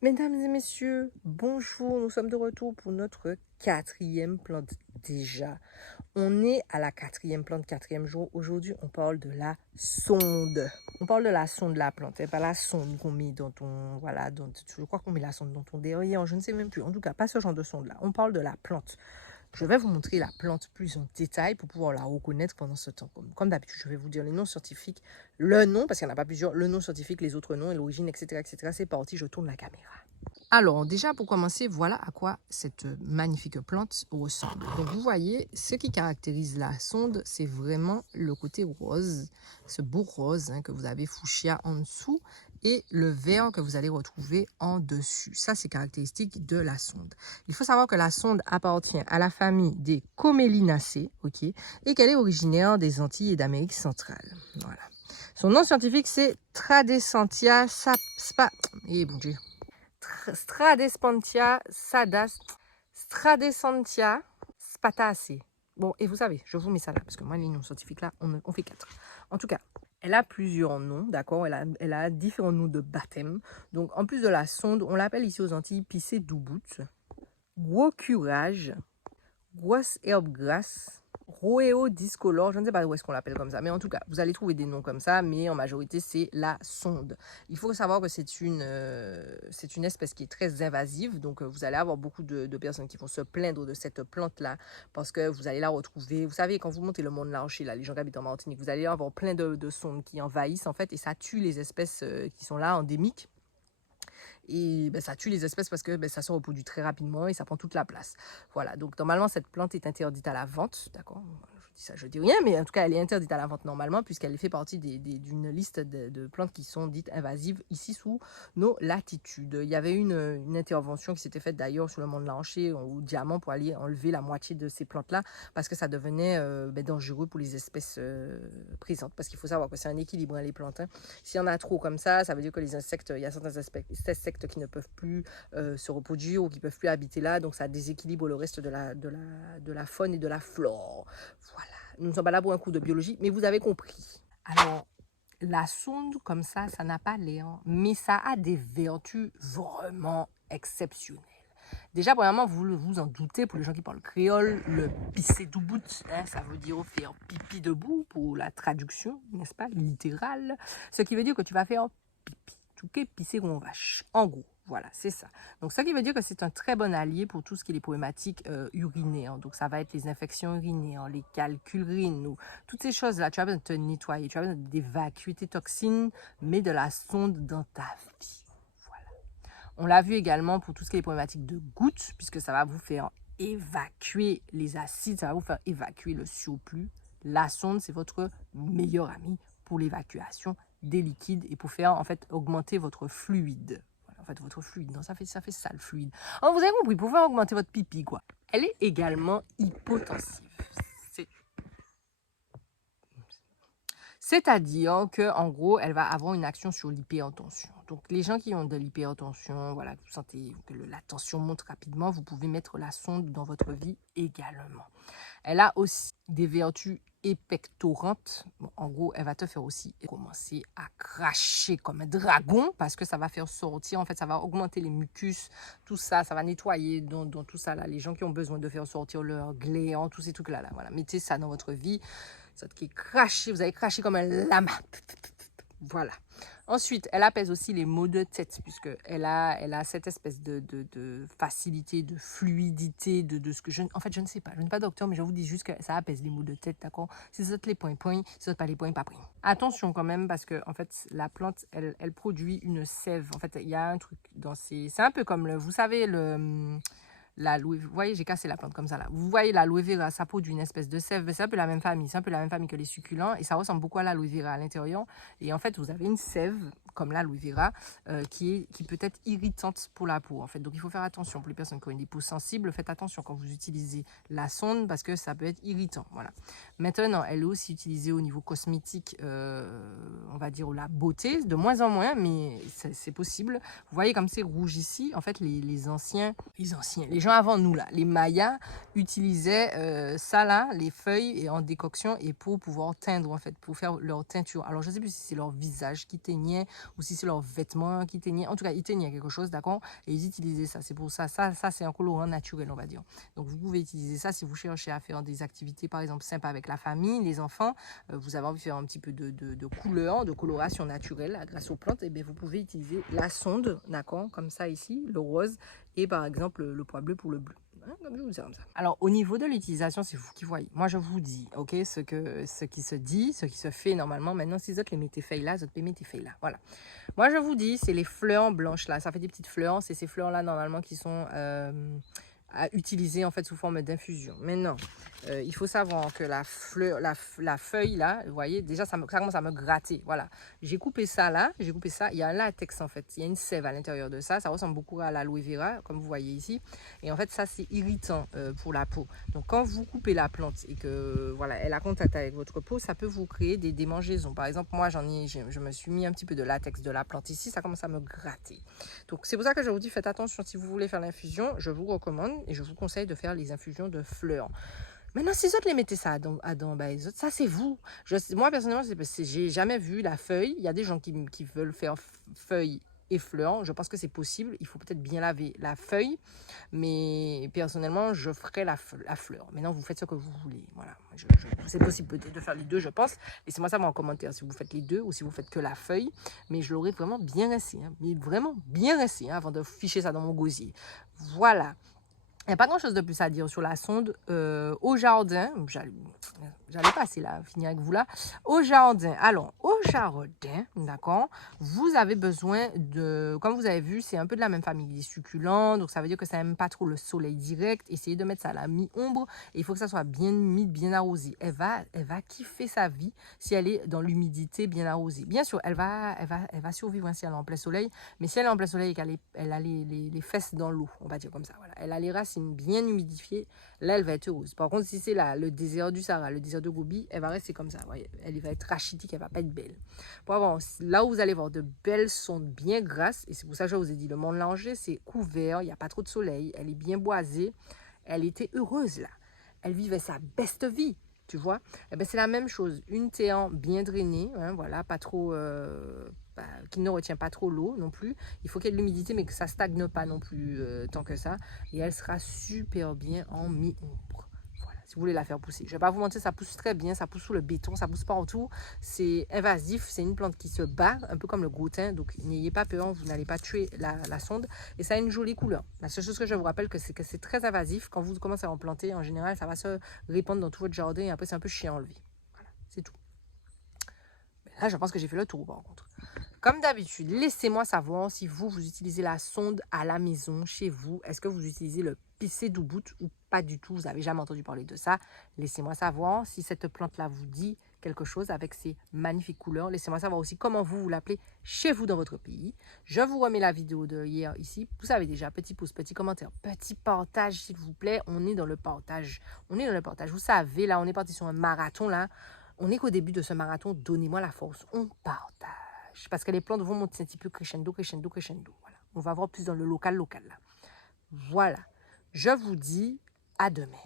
Mesdames et messieurs, bonjour, nous sommes de retour pour notre quatrième plante déjà. On est à la quatrième plante, quatrième jour. Aujourd'hui, on parle de la sonde. On parle de la sonde de la plante, et pas la sonde qu'on met dans ton... Voilà, je crois qu'on met la sonde dans ton derrière, je ne sais même plus. En tout cas, pas ce genre de sonde-là. On parle de la plante. Je vais vous montrer la plante plus en détail pour pouvoir la reconnaître pendant ce temps. Comme d'habitude, je vais vous dire les noms scientifiques, le nom, parce qu'il n'y en a pas plusieurs, le nom scientifique, les autres noms et l'origine, etc., etc. C'est parti, je tourne la caméra. Alors, déjà, pour commencer, voilà à quoi cette magnifique plante ressemble. Donc, vous voyez, ce qui caractérise la sonde, c'est vraiment le côté rose, ce beau rose que vous avez fuchsia en dessous et le vert que vous allez retrouver en dessus. Ça, c'est caractéristique de la sonde. Il faut savoir que la sonde appartient à la famille des Comelinacées, ok, et qu'elle est originaire des Antilles et d'Amérique centrale. Voilà. Son nom scientifique, c'est Tradescentia Eh, bon Dieu. Stradescentia spataceae. Bon, et vous savez, je vous mets ça là, parce que moi, les noms scientifiques là, on fait 4. En tout cas, elle a plusieurs noms, d'accord, elle a différents noms de baptême. Donc, en plus de la sonde, on l'appelle ici aux Antilles Pissé Doubout, Gros Curage, Grosse Herbe Grasse, Roeo discolore, je ne sais pas où est-ce qu'on l'appelle comme ça, mais en tout cas, vous allez trouver des noms comme ça, mais en majorité, c'est la sonde. Il faut savoir que c'est une espèce qui est très invasive, donc vous allez avoir beaucoup de personnes qui vont se plaindre de cette plante-là, parce que vous allez la retrouver. Vous savez, quand vous montez le Mont Laoché, là, les gens qui habitent en Martinique, vous allez avoir plein de sondes qui envahissent, en fait, et ça tue les espèces qui sont là, endémiques. Et ça tue les espèces parce que ça se reproduit très rapidement et ça prend toute la place. Voilà, donc normalement cette plante est interdite à la vente, d'accord? Je dis ça, je dis rien, mais en tout cas elle est interdite à la vente normalement puisqu'elle fait partie d'une liste de plantes qui sont dites invasives ici sous nos latitudes. Il y avait une intervention qui s'était faite d'ailleurs sur le Mont Laoché au Diamant pour aller enlever la moitié de ces plantes-là parce que ça devenait dangereux pour les espèces présentes. Parce qu'il faut savoir que c'est un équilibre, les plantes. S'il y en a trop comme ça veut dire que les insectes, il y a certains insectes qui ne peuvent plus se reproduire ou qui ne peuvent plus habiter là, donc ça déséquilibre le reste de la faune et de la flore. Voilà, nous ne sommes pas là pour un cours de biologie, mais vous avez compris. Alors, la sonde, comme ça n'a pas l'air, mais ça a des vertus vraiment exceptionnelles. Déjà, premièrement, vous vous en doutez, pour les gens qui parlent créole, le pisser debout, ça veut dire faire pipi debout, pour la traduction, n'est-ce pas, littérale. Ce qui veut dire que tu vas faire pipi, tout est pisser comme vache. En gros, voilà, c'est ça. Donc, ça qui veut dire que c'est un très bon allié pour tout ce qui est les problématiques urinaires. Donc, ça va être les infections urinaires, les calculs rénaux, toutes ces choses-là. Tu as besoin de te nettoyer, tu as besoin d'évacuer tes toxines, mais de la sonde dans ta vie. On l'a vu également pour tout ce qui est les problématiques de gouttes, puisque ça va vous faire évacuer les acides, ça va vous faire évacuer le surplus. La sonde, c'est votre meilleur ami pour l'évacuation des liquides et pour faire en fait augmenter votre fluide. Voilà, en fait, votre fluide, non, ça fait ça le fluide. Alors, vous avez compris, pour faire augmenter votre pipi, quoi. Elle est également hypotensive. C'est-à-dire qu'en gros, elle va avoir une action sur l'hypertension. Donc, les gens qui ont de l'hypertension, voilà, vous sentez que la tension monte rapidement, vous pouvez mettre la sonde dans votre vie également. Elle a aussi des vertus épectorantes. Bon, en gros, elle va te faire aussi commencer à cracher comme un dragon parce que ça va faire sortir, en fait, ça va augmenter les mucus, tout ça, ça va nettoyer dans tout ça, là, les gens qui ont besoin de faire sortir leur gléant, tous ces trucs-là, là, voilà. Mettez ça dans votre vie. Ça qui est craché, vous allez cracher comme un lama. Voilà. Ensuite, elle apaise aussi les maux de tête, puisqu'elle a cette espèce de facilité, de fluidité, de ce que en fait, je ne sais pas. Je ne suis pas docteur, mais je vous dis juste que ça apaise les maux de tête, d'accord? Si ça les points, si ça pas les points, pas points. Attention quand même, parce que, en fait, la plante, elle produit une sève. En fait, il y a un truc dans ces... C'est un peu comme, vous savez, vous voyez, j'ai cassé la plante comme ça là. Vous voyez l'aloe vera, ça produit une espèce de sève. C'est un peu la même famille. C'est un peu la même famille que les succulents et ça ressemble beaucoup à l'aloe vera à l'intérieur. Et en fait, vous avez une sève comme l'aloe vera qui peut être irritante pour la peau. En fait, donc il faut faire attention pour les personnes qui ont des peaux sensibles. Faites attention quand vous utilisez la sonde parce que ça peut être irritant. Voilà. Maintenant, elle est aussi utilisée au niveau cosmétique, on va dire la beauté, de moins en moins, mais c'est possible. Vous voyez comme c'est rouge ici. En fait, les gens gens avant nous, là, les Mayas, utilisaient ça là, les feuilles et en décoction et pour pouvoir teindre en fait, pour faire leur teinture. Alors je sais plus si c'est leur visage qui teignait ou si c'est leurs vêtements qui teignaient. En tout cas, ils teignaient quelque chose, d'accord? Et ils utilisaient ça. C'est pour ça. Ça c'est un colorant naturel, on va dire. Donc vous pouvez utiliser ça si vous cherchez à faire des activités, par exemple, sympas avec la famille, les enfants. Vous avez envie de faire un petit peu de couleur, de coloration naturelle là, grâce aux plantes. Et bien vous pouvez utiliser la sonde, d'accord? Comme ça ici, le rose et par exemple le pois bleu pour le bleu. Comme je vous dis comme ça. Alors au niveau de l'utilisation, c'est vous qui voyez. Moi je vous dis, ok, ce qui se dit, ce qui se fait normalement. Maintenant, si vous les mettez feuilles là, vous les mettez feuilles là. Voilà. Moi je vous dis, c'est les fleurs blanches là. Ça fait des petites fleurs. C'est ces fleurs là normalement qui sont à utiliser en fait sous forme d'infusion. Maintenant, il faut savoir que la feuille là, vous voyez, déjà ça commence à me gratter. Voilà, j'ai coupé ça là, j'ai coupé ça. Il y a un latex en fait, il y a une sève à l'intérieur de ça. Ça ressemble beaucoup à l'aloe vera, comme vous voyez ici. Et en fait, ça c'est irritant pour la peau. Donc quand vous coupez la plante et que voilà, elle a contact avec votre peau, ça peut vous créer des démangeaisons. Par exemple, moi je me suis mis un petit peu de latex de la plante ici, ça commence à me gratter. Donc c'est pour ça que je vous dis, faites attention si vous voulez faire l'infusion. Je vous recommande et je vous conseille de faire les infusions de fleurs. Maintenant, si les autres les mettez ça ben, les autres, ça c'est vous. Moi, personnellement, j'ai jamais vu la feuille. Il y a des gens qui veulent faire feuille et fleurs. Je pense que c'est possible. Il faut peut-être bien laver la feuille. Mais personnellement, je ferai la fleur. Maintenant, vous faites ce que vous voulez. Voilà. C'est possible peut-être de faire les deux, je pense. Laissez-moi savoir en commentaire si vous faites les deux ou si vous faites que la feuille. Mais je l'aurai vraiment bien rincé. Hein. Mais vraiment bien rincé avant de ficher ça dans mon gosier. Voilà. Il n'y a pas grand chose de plus à dire sur la sonde. Au jardin, j'allais passer là, finir avec vous là. Au jardin, alors au jardin, d'accord, vous avez besoin de, comme vous avez vu, c'est un peu de la même famille, des succulents, donc ça veut dire que ça n'aime pas trop le soleil direct. Essayez de mettre ça à la mi-ombre et il faut que ça soit bien humide, bien arrosé. Elle va kiffer sa vie si elle est dans l'humidité bien arrosée. Bien sûr, elle va survivre si elle est en plein soleil, mais si elle est en plein soleil et qu'elle a les fesses dans l'eau, on va dire comme ça, voilà. Elle a les racines bien humidifiée, là elle va être heureuse. Par contre, si c'est le désert du Sahara, le désert de Gobi, elle va rester comme ça. Voyez, elle va être rachitique, elle va pas être belle. Pour avoir, là où vous allez voir de belles sondes bien grasses, et c'est pour ça que je vous ai dit, le Mont Langer, c'est couvert, il n'y a pas trop de soleil, elle est bien boisée, elle était heureuse là. Elle vivait sa best vie. Tu vois, eh ben, c'est la même chose. Une téant bien drainée, hein, voilà, pas trop, qui ne retient pas trop l'eau non plus. Il faut qu'il y ait de l'humidité, mais que ça stagne pas non plus tant que ça. Et elle sera super bien en mi-ombre. Voilà, si vous voulez la faire pousser. Je vais pas vous mentir, ça pousse très bien, ça pousse sous le béton, ça pousse partout. C'est invasif, c'est une plante qui se bat, un peu comme le gros thym. Donc n'ayez pas peur, vous n'allez pas tuer la sonde. Et ça a une jolie couleur. La seule chose que je vous rappelle, c'est que c'est très invasif. Quand vous commencez à en planter, en général, ça va se répandre dans tout votre jardin et après c'est un peu chiant à enlever. Voilà, c'est tout. Mais là, je pense que j'ai fait le tour par contre. Comme d'habitude, laissez-moi savoir si vous utilisez la sonde à la maison, chez vous. Est-ce que vous utilisez le PC Doubout ou pas du tout? Vous n'avez jamais entendu parler de ça. Laissez-moi savoir si cette plante-là vous dit quelque chose avec ses magnifiques couleurs. Laissez-moi savoir aussi comment vous l'appelez chez vous dans votre pays. Je vous remets la vidéo de hier ici. Vous savez déjà, petit pouce, petit commentaire, petit partage s'il vous plaît. On est dans le partage. On est dans le partage. Vous savez, là, on est parti sur un marathon, là. On est qu'au début de ce marathon. Donnez-moi la force. On partage. Parce que les plantes vont monter un petit peu crescendo, crescendo, crescendo. Voilà. On va voir plus dans le local là. Voilà. Je vous dis à demain.